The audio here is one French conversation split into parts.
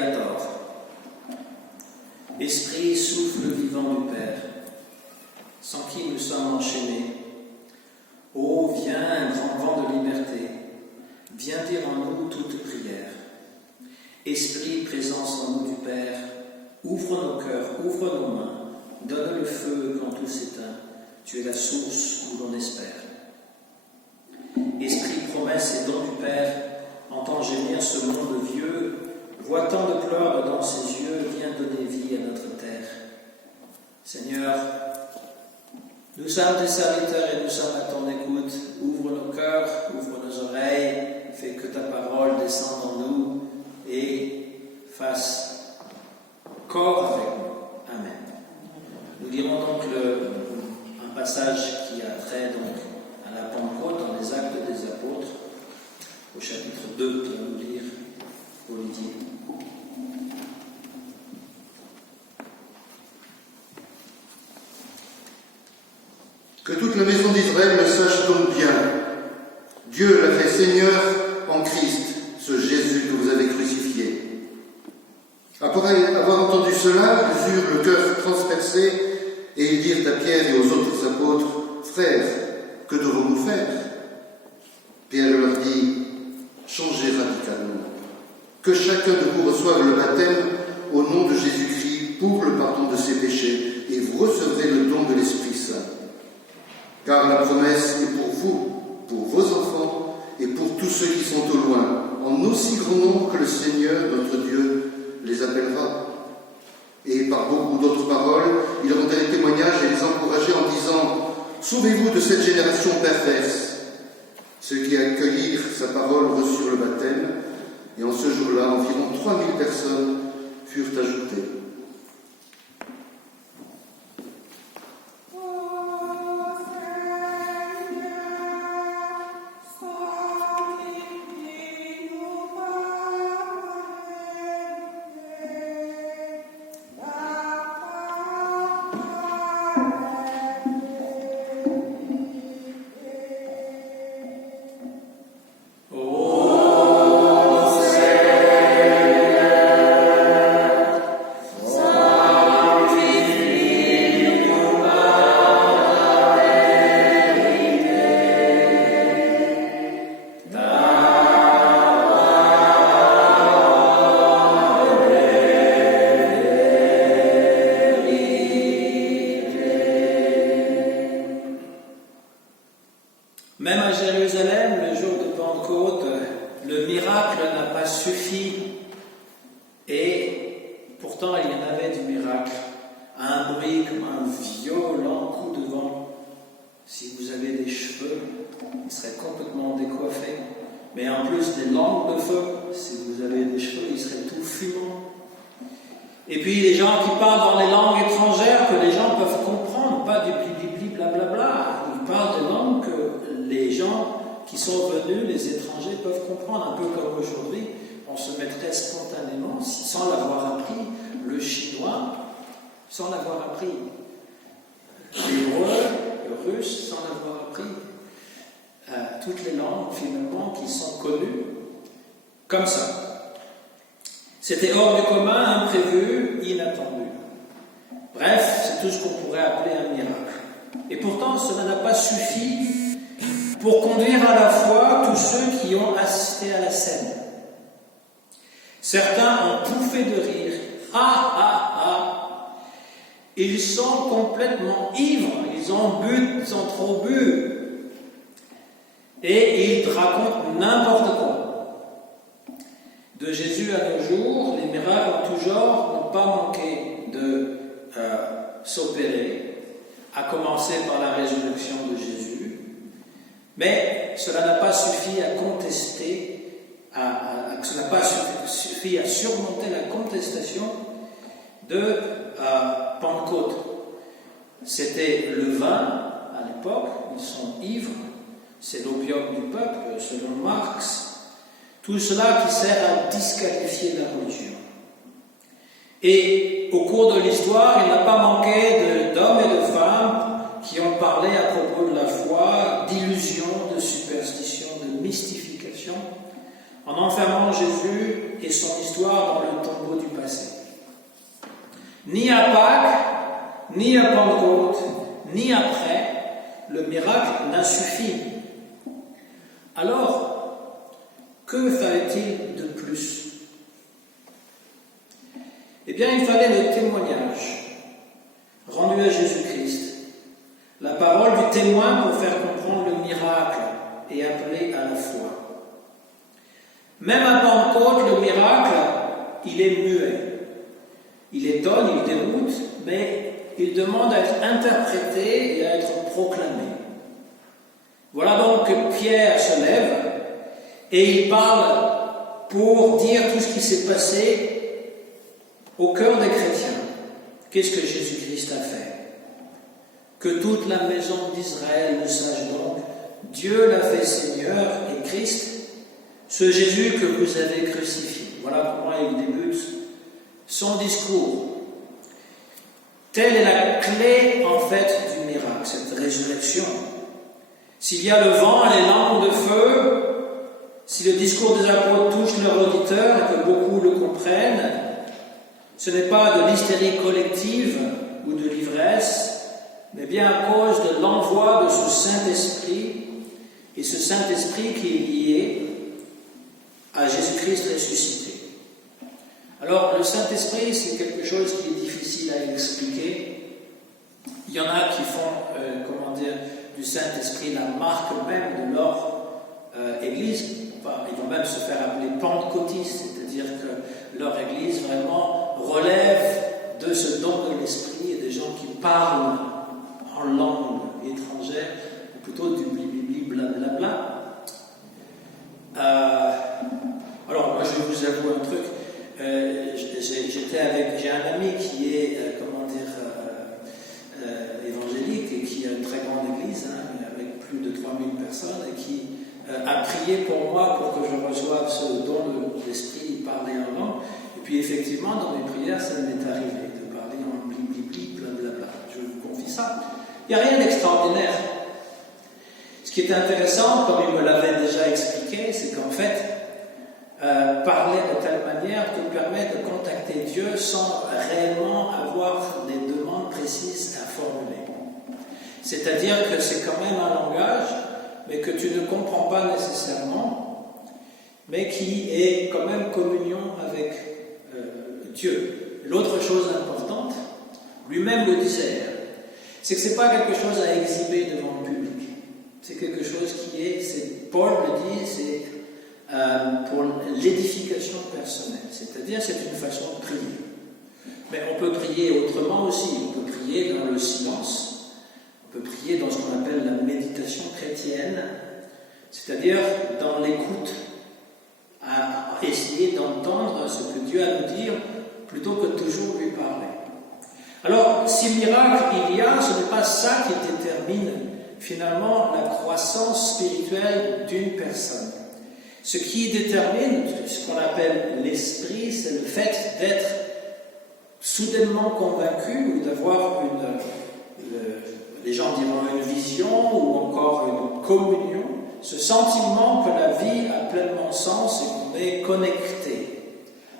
Créator. Esprit, souffle vivant du Père, sans qui nous sommes enchaînés. Ô, viens, grand vent de liberté, viens dire en nous toute prière. Esprit, présence en nous du Père, ouvre nos cœurs, ouvre nos mains, donne le feu quand tout s'éteint. Tu es la source où l'on espère. Esprit, promesse et don du Père, entends gémir ce monde vieux, vois tant de pleurs dans ses yeux, viens donner vie à notre terre. Seigneur, nous sommes tes serviteurs et nous sommes à ton écoute. Ouvre nos cœurs, ouvre nos oreilles, fais que ta parole descende en nous et fasse corps avec nous. Amen. Nous lirons donc un passage qui a trait donc à la Pentecôte dans les Actes des Apôtres, au chapitre 2, que va nous lire Olivier. Que toute la maison d'Israël le sache donc bien. Dieu l'a fait Seigneur en Christ, ce Jésus que vous avez crucifié. Après avoir entendu cela, ils eurent le cœur transpercé et ils dirent à Pierre et aux autres apôtres, « Frères, que devons-nous faire ?» Pierre leur dit, « Changez radicalement. Que chacun de vous reçoive le baptême au nom de Jésus-Christ pour le pardon de ses péchés et vous recevrez le don de l'Esprit Saint. Car la promesse est pour vous, pour vos enfants et pour tous ceux qui sont au loin, en aussi grand nombre que le Seigneur, notre Dieu, les appellera. » Et par beaucoup d'autres paroles, il rendait témoignage et les encourageait en disant « Sauvez-vous de cette génération perverse !» Ceux qui accueillirent sa parole reçurent le baptême, et en ce jour-là, environ 3000 personnes furent ajoutées. Même à Jérusalem, le jour de Pentecôte, le miracle n'a pas suffi. Et pourtant, il y en avait du miracle. Un bruit comme un violent coup de vent. Si vous avez des cheveux, ils seraient complètement décoiffés. Mais en plus, des langues de feu. Si vous avez des cheveux, ils seraient tout fumants. Et puis, les gens qui parlent dans les langues étrangères que les gens peuvent comprendre, pas du blibli blablabla. Ils parlent des langues que les gens qui sont venus, les étrangers, peuvent comprendre, un peu comme aujourd'hui, on se mettrait spontanément, sans l'avoir appris, le chinois, sans l'avoir appris, l'hébreu, le russe, sans l'avoir appris, toutes les langues finalement qui sont connues, comme ça. C'était hors du commun, imprévu, inattendu. Bref, c'est tout ce qu'on pourrait appeler un miracle. Et pourtant, cela n'a pas suffi pour conduire à la foi tous ceux qui ont assisté à la scène. Certains ont pouffé de rire. Ah, ah, ah. Ils sont complètement ivres. Ils ont bu, ils ont trop bu. Et ils racontent n'importe quoi. De Jésus à nos jours, les miracles en tout genre n'ont pas manqué de s'opérer, à commencer par la résurrection de Jésus. Mais cela n'a pas suffi à contester, cela n'a pas suffi à surmonter la contestation de Pentecôte. C'était le vin à l'époque, ils sont ivres, c'est l'opium du peuple, selon Marx. Tout cela qui sert à disqualifier la religion. Et au cours de l'histoire, il n'a pas manqué d'hommes et de femmes qui ont parlé à propos de la foi, d'illusions, de superstitions, de mystification, en enfermant Jésus et son histoire dans le tombeau Ni à Pâques, ni à Pentecôte, ni après, le miracle n'a suffi. Alors, que fallait-il de plus? Eh bien, il fallait le témoignage rendu à Jésus-Christ, la parole du témoin pour faire comprendre le miracle et appeler à la foi. Même à Pentecôte, le miracle, il est muet. Il étonne, il déroute, mais il demande à être interprété et à être proclamé. Voilà donc que Pierre se lève et il parle pour dire tout ce qui s'est passé au cœur des chrétiens. Qu'est-ce que Jésus-Christ a fait? Que toute la maison d'Israël le sache donc, Dieu l'a fait Seigneur et Christ, ce Jésus que vous avez crucifié. Voilà comment il débute son discours. Telle est la clé en fait du miracle, cette résurrection. S'il y a le vent et les lampes de feu, si le discours des apôtres touche leur auditeur et que beaucoup le comprennent, ce n'est pas de l'hystérie collective ou de l'ivresse, mais bien à cause de l'envoi de ce Saint-Esprit, et ce Saint-Esprit qui est lié à Jésus-Christ ressuscité. Alors, le Saint-Esprit, c'est quelque chose qui est difficile à expliquer. Il y en a qui font, du Saint-Esprit la marque même de leur Église. Enfin, ils vont même se faire appeler pentecôtistes, c'est-à-dire que leur Église vraiment relève de ce don de l'Esprit et des gens qui parlent en langue étrangère, ou plutôt du blibli blablabla. Alors, moi, je vous avoue un truc. J'ai un ami qui est, évangélique et qui a une très grande église, avec plus de 3000 personnes, et qui a prié pour moi pour que je reçoive ce don de l'esprit, parler en langue. Et puis effectivement, dans mes prières, ça m'est arrivé de parler en blibli, blablabla. Je vous confie ça. Il n'y a rien d'extraordinaire. Ce qui est intéressant, comme il me l'avait déjà expliqué, c'est qu'en fait, parler de telle manière te permet de contacter Dieu sans réellement avoir des demandes précises à formuler. C'est-à-dire que c'est quand même un langage, mais que tu ne comprends pas nécessairement, mais qui est quand même communion avec Dieu. L'autre chose importante, lui-même le disait, c'est que ce n'est pas quelque chose à exhiber devant le public. C'est quelque chose qui est, Paul le dit, c'est pour l'édification personnelle, c'est-à-dire c'est une façon de prier. Mais on peut prier autrement aussi, on peut prier dans le silence, on peut prier dans ce qu'on appelle la méditation chrétienne, c'est-à-dire dans l'écoute, à essayer d'entendre ce que Dieu a à nous dire plutôt que toujours lui parler. Alors, si miracle il y a, ce n'est pas ça qui détermine finalement la croissance spirituelle d'une personne. Ce qui détermine ce qu'on appelle l'esprit, c'est le fait d'être soudainement convaincu ou d'avoir les gens diront une vision ou encore une communion, ce sentiment que la vie a pleinement sens et qu'on est connecté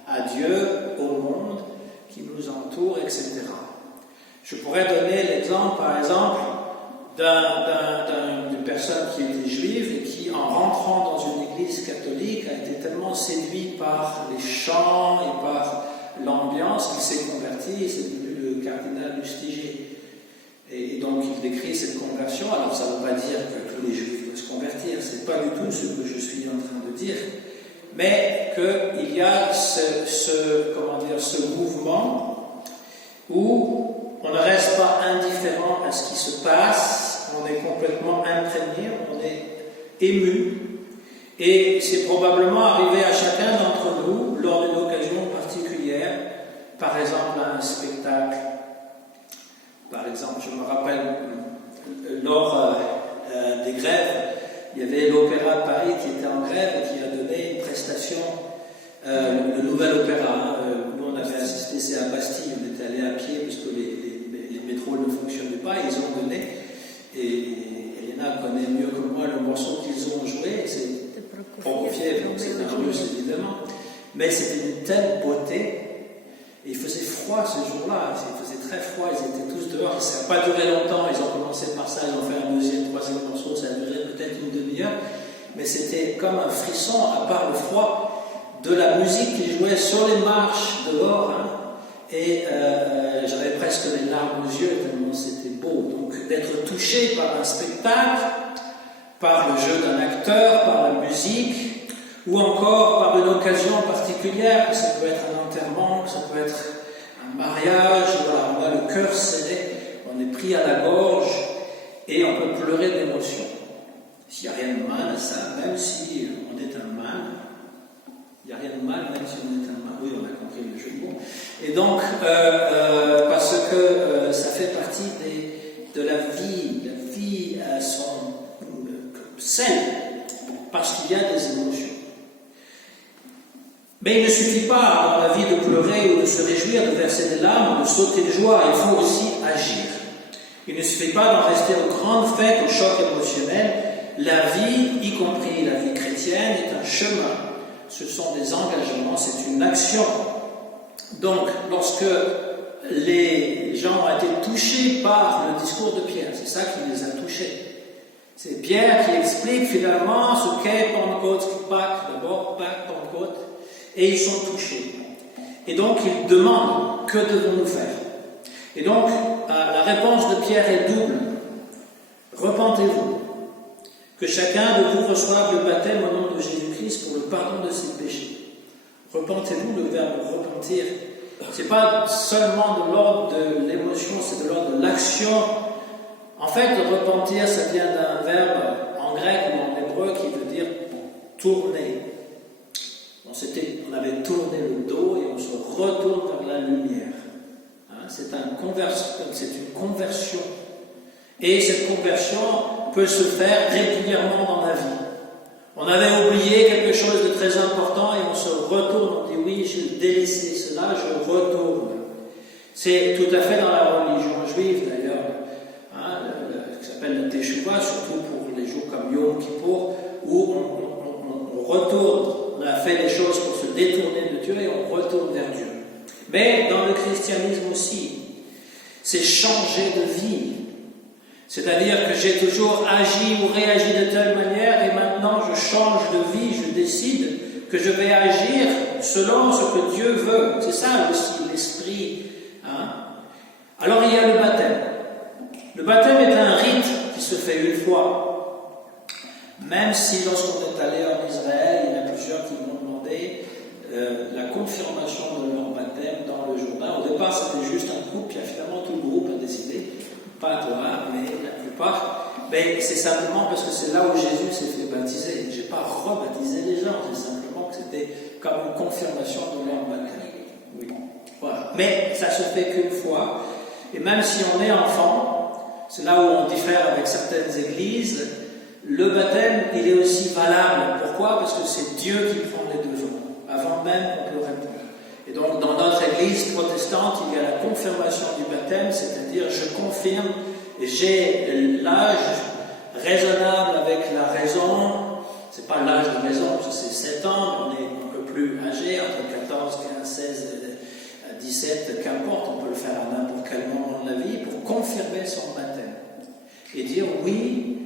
à Dieu, au monde qui nous entoure, etc. Je pourrais donner l'exemple, par exemple, d'une personne qui était juive et qui, en rentrant dans une église catholique, a été tellement séduit par les chants et par l'ambiance qu'il s'est converti et c'est devenu le cardinal Lustiger. Et donc il décrit cette conversion. Alors ça ne veut pas dire que tous les juifs doivent se convertir, c'est pas du tout ce que je suis en train de dire, mais qu'il y a ce mouvement où on ne reste pas indifférent à ce qui se passe, on est complètement imprégné, on est ému, et c'est probablement arrivé à chacun d'entre nous lors d'une occasion particulière, par exemple à un spectacle. Par exemple, je me rappelle, lors des grèves, il y avait l'Opéra de Paris qui était en grève et qui a donné une prestation, le nouvel opéra. Nous, on avait assisté, c'est à Bastille, on était allé à pied parce que les métros ne fonctionnaient pas, ils ont donné, et Elena connaît mieux que moi le morceau qu'ils ont joué, c'est Prokofiev, donc c'est un russe évidemment, mais c'était une telle beauté Et il faisait froid ce jour-là, il faisait très froid, ils étaient tous dehors, ça n'a pas duré longtemps, ils ont commencé par ça, ils ont fait un deuxième, troisième morceau, ça a duré peut-être une demi-heure, mais c'était comme un frisson, à part le froid, de la musique qui jouait sur les marches dehors, hein, et j'avais presque les larmes aux yeux tellement c'était beau. Donc d'être touché par un spectacle, par le jeu d'un acteur, par la musique, ou encore par une occasion particulière, que ça peut être un enterrement, que ça peut être un mariage, voilà, on a le cœur scellé, on est pris à la gorge et on peut pleurer d'émotion. Il n'y a rien de mal à ça, même si on est un mâle. Il n'y a rien de mal, même si on est un mâle. Oui, on a compris le jeu de mots. Et donc, parce que ça fait partie de la vie à son sel, parce qu'il y a des émotions. Mais il ne suffit pas dans la vie de pleurer ou de se réjouir, de verser des larmes, de sauter de joie, il faut aussi agir. Il ne suffit pas d'en rester aux grandes fêtes, au choc émotionnel. La vie, y compris la vie chrétienne, est un chemin. Ce sont des engagements, c'est une action. Donc, lorsque les gens ont été touchés par le discours de Pierre, c'est ça qui les a touchés. C'est Pierre qui explique finalement ce qu'est Pentecôte, Pâques, d'abord Pâques, Pentecôte, et ils sont touchés. Et donc, ils demandent, que devons-nous faire? Et donc, la réponse de Pierre est double. Repentez-vous. Que chacun de vous reçoive le baptême au nom de Jésus-Christ pour le pardon de ses péchés. Repentez-vous, le verbe repentir, ce n'est pas seulement de l'ordre de l'émotion, c'est de l'ordre de l'action. En fait, repentir, ça vient d'un verbe en grec ou en hébreu qui veut dire tourner. On avait tourné le dos et on se retourne vers la lumière. Hein, c'est une conversion. Et cette conversion peut se faire régulièrement dans la vie. On avait oublié quelque chose de très important et on se retourne, on dit oui, j'ai délaissé cela, je retourne. C'est tout à fait dans la religion juive d'ailleurs, hein, qui s'appelle le Teshuvah, surtout pour les jours comme Yom Kippour, où on retourne, on a fait les choses pour se détourner de Dieu et on retourne vers Dieu. Mais dans le christianisme aussi, c'est changer de vie. C'est-à-dire que j'ai toujours agi ou réagi de telle manière et maintenant je change de vie, je décide que je vais agir selon ce que Dieu veut. C'est ça aussi l'esprit. Hein? Alors il y a le baptême. Le baptême est un rite qui se fait une fois. Même si lorsqu'on est allé en Israël, il y en a plusieurs qui m'ont demandé la confirmation de leur baptême dans le Jourdain. Au départ c'était juste un groupe, puis finalement tout le groupe a décidé. Pas toi, mais la plupart. Mais c'est simplement parce que c'est là où Jésus s'est fait baptiser. Je n'ai pas rebaptisé les gens, c'est simplement que c'était comme une confirmation de leur baptême. Oui. Voilà. Mais ça se fait qu'une fois. Et même si on est enfant, c'est là où on diffère avec certaines églises, le baptême, il est aussi valable. Pourquoi? Parce que c'est Dieu qui prend les devants, avant même qu'on peut répondre. Et donc, dans notre église protestante, il y a la confirmation du baptême, c'est-à-dire je confirme, j'ai l'âge raisonnable avec la raison. C'est pas l'âge de raison, parce que c'est 7 ans, on est un peu plus âgé, entre 14, 15, 16, 17, qu'importe, on peut le faire à n'importe quel moment de la vie, pour confirmer son baptême. Et dire oui,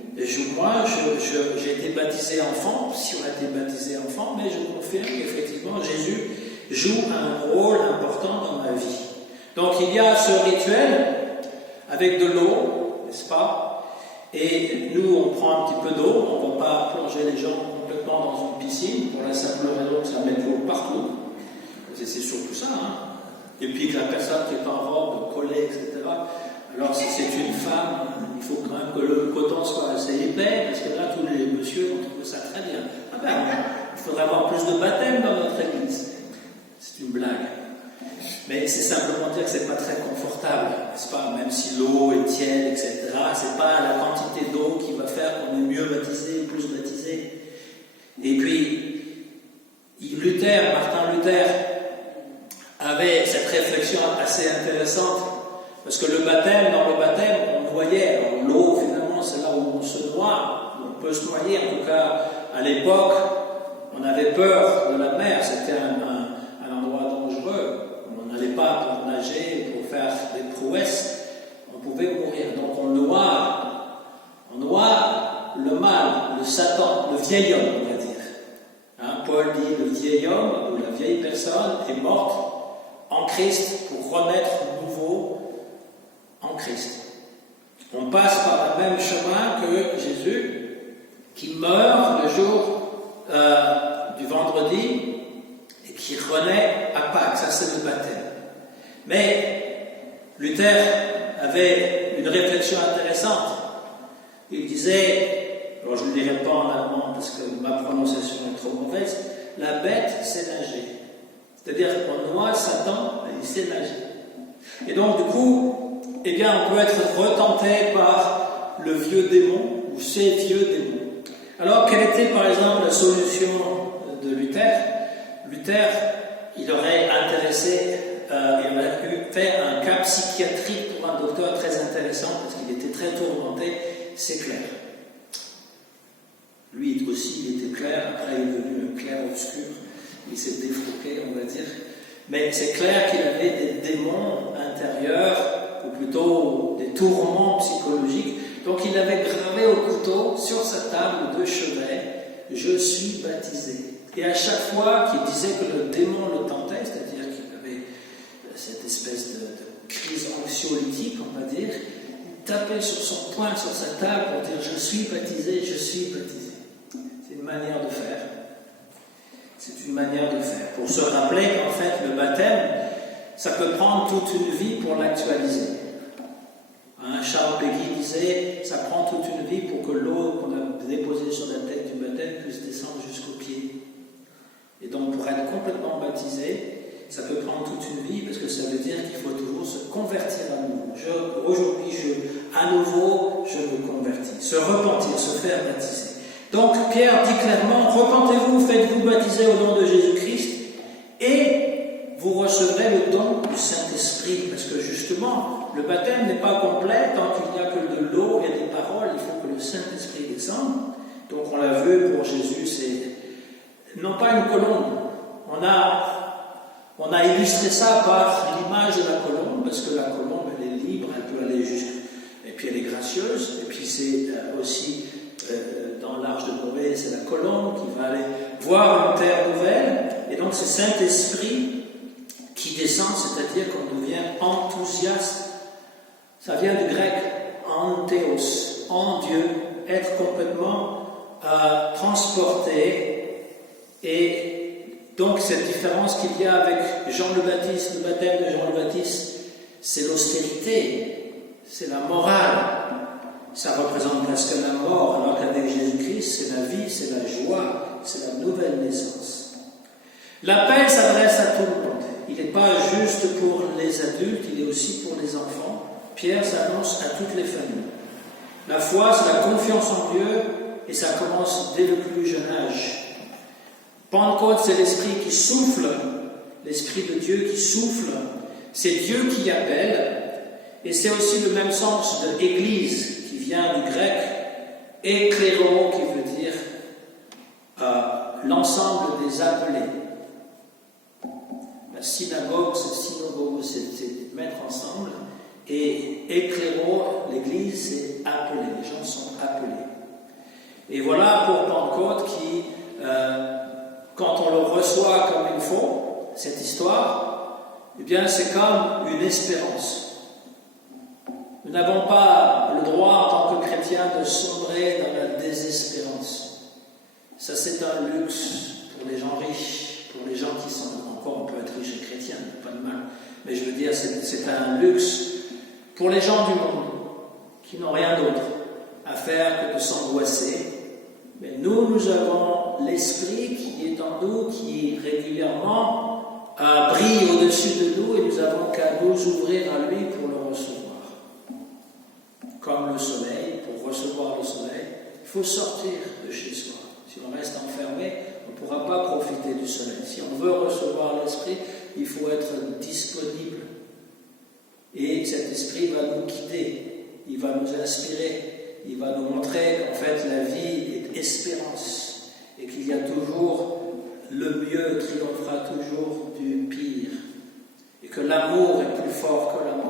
moi j'ai été baptisé enfant, si on a été baptisé enfant, mais je confirme qu'effectivement Jésus joue un rôle important dans ma vie. Donc il y a ce rituel avec de l'eau, n'est-ce pas? Et nous on prend un petit peu d'eau, on ne va pas plonger les gens complètement dans une piscine, pour la simple raison que ça met de l'eau partout. C'est surtout ça, hein? Et puis que la personne qui est en robe, collée, etc. Alors si c'est une femme, il faut quand même que le coton soit assez épais, parce que là tous les messieurs vont trouver ça très bien. Ah ben, il faudrait avoir plus de baptême dans notre église. C'est une blague. Mais c'est simplement dire que c'est pas très confortable, n'est-ce pas? Même si l'eau est tiède, etc. C'est pas la quantité d'eau qui va faire qu'on est mieux baptisé, plus baptisé. Et puis, Martin Luther, avait cette réflexion assez intéressante, parce que dans le baptême, on voyait, alors l'eau finalement c'est là où on se noie, on peut se noyer, en tout cas à l'époque, on avait peur de la mer, c'était un endroit dangereux, on n'allait pas vieil homme, on va dire. Hein, Paul dit le vieil homme ou la vieille personne est morte en Christ pour renaître nouveau en Christ. On passe par le même chemin que Jésus, qui meurt le jour du vendredi et qui renaît à Pâques. Ça, c'est le baptême. Mais Luther avait une réflexion intéressante. Il disait, alors je ne le dirai pas en allemand parce que ma prononciation est trop mauvaise, la bête sait nager. C'est-à-dire qu'on noie Satan, il sait nager. Et donc, du coup, eh bien, on peut être retenté par le vieux démon ou ces vieux démons. Alors, quelle était par exemple la solution de Luther? Luther, il aurait il aurait pu faire un cas psychiatrique pour un docteur très intéressant parce qu'il était très tourmenté, c'est clair. Lui aussi, il était clair, après il est devenu un clair obscur, il s'est défroqué, on va dire. Mais c'est clair qu'il avait des démons intérieurs, ou plutôt des tourments psychologiques. Donc il avait gravé au couteau sur sa table de chevet « Je suis baptisé ». Et à chaque fois qu'il disait que le démon le tentait, c'est-à-dire qu'il avait cette espèce de crise anxiolytique, on va dire, il tapait sur son poing, sur sa table pour dire « Je suis baptisé, je suis baptisé ». C'est une manière de faire. C'est une manière de faire. Pour se rappeler qu'en fait, le baptême, ça peut prendre toute une vie pour l'actualiser. Charles Péguy disait, ça prend toute une vie pour que l'eau qu'on a déposée sur la tête du baptême puisse descendre jusqu'aux pieds. Et donc, pour être complètement baptisé, ça peut prendre toute une vie, parce que ça veut dire qu'il faut toujours se convertir à nouveau. Aujourd'hui, à nouveau, je me convertis. Se repentir, se faire baptiser. Donc, Pierre dit clairement, repentez-vous, faites-vous baptiser au nom de Jésus-Christ, et vous recevrez le don du Saint-Esprit, parce que justement, le baptême n'est pas complet tant qu'il n'y a que de l'eau et des paroles, il faut que le Saint-Esprit descende. Donc on l'a vu pour Jésus, c'est non pas une colombe. On a illustré ça par l'image de la colombe, parce que la colombe, elle est libre, elle peut aller jusqu'à... Et puis elle est gracieuse, et puis c'est aussi, dans l'Arche de Noé, c'est la colombe qui va aller voir une terre nouvelle, et donc c'est Saint-Esprit qui descend, c'est-à-dire qu'on devient enthousiaste. Ça vient du grec anthéos, en Dieu, être complètement transporté. Et donc cette différence qu'il y a avec Jean le Baptiste, le baptême de Jean le Baptiste, c'est l'austérité, c'est la morale. Ça représente presque la mort, alors qu'avec Jésus-Christ, c'est la vie, c'est la joie, c'est la nouvelle naissance. L'appel s'adresse à tout le monde. Il n'est pas juste pour les adultes, il est aussi pour les enfants. Pierre s'annonce à toutes les familles. La foi, c'est la confiance en Dieu, et ça commence dès le plus jeune âge. Pentecôte, c'est l'Esprit qui souffle, l'Esprit de Dieu qui souffle. C'est Dieu qui appelle, et c'est aussi le même sens de Église, qui vient du grec écléro, qui veut dire l'ensemble des appelés. La synagogue, c'est mettre ensemble, et écléro, l'église, c'est appeler, les gens sont appelés. Et voilà pour Pentecôte qui, quand on le reçoit comme il faut, cette histoire, eh bien c'est comme une espérance. Nous n'avons pas le droit en tant que chrétiens de sombrer dans la désespérance. Ça c'est un luxe pour les gens riches, pour les gens qui sont... Encore on peut être riche et chrétien, pas de mal. Mais je veux dire, c'est un luxe pour les gens du monde qui n'ont rien d'autre à faire que de s'angoisser. Mais nous avons l'Esprit qui est en nous, qui régulièrement brille au-dessus de nous, et nous avons qu'à nous ouvrir à lui pour le recevoir. Comme le soleil, pour recevoir le soleil, il faut sortir de chez soi. Si on reste enfermé, on ne pourra pas profiter du soleil. Si on veut recevoir l'Esprit, il faut être disponible. Et cet Esprit va nous guider, il va nous inspirer, il va nous montrer qu'en fait la vie est espérance et qu'il y a toujours le mieux triomphera toujours du pire et que l'amour est plus fort que la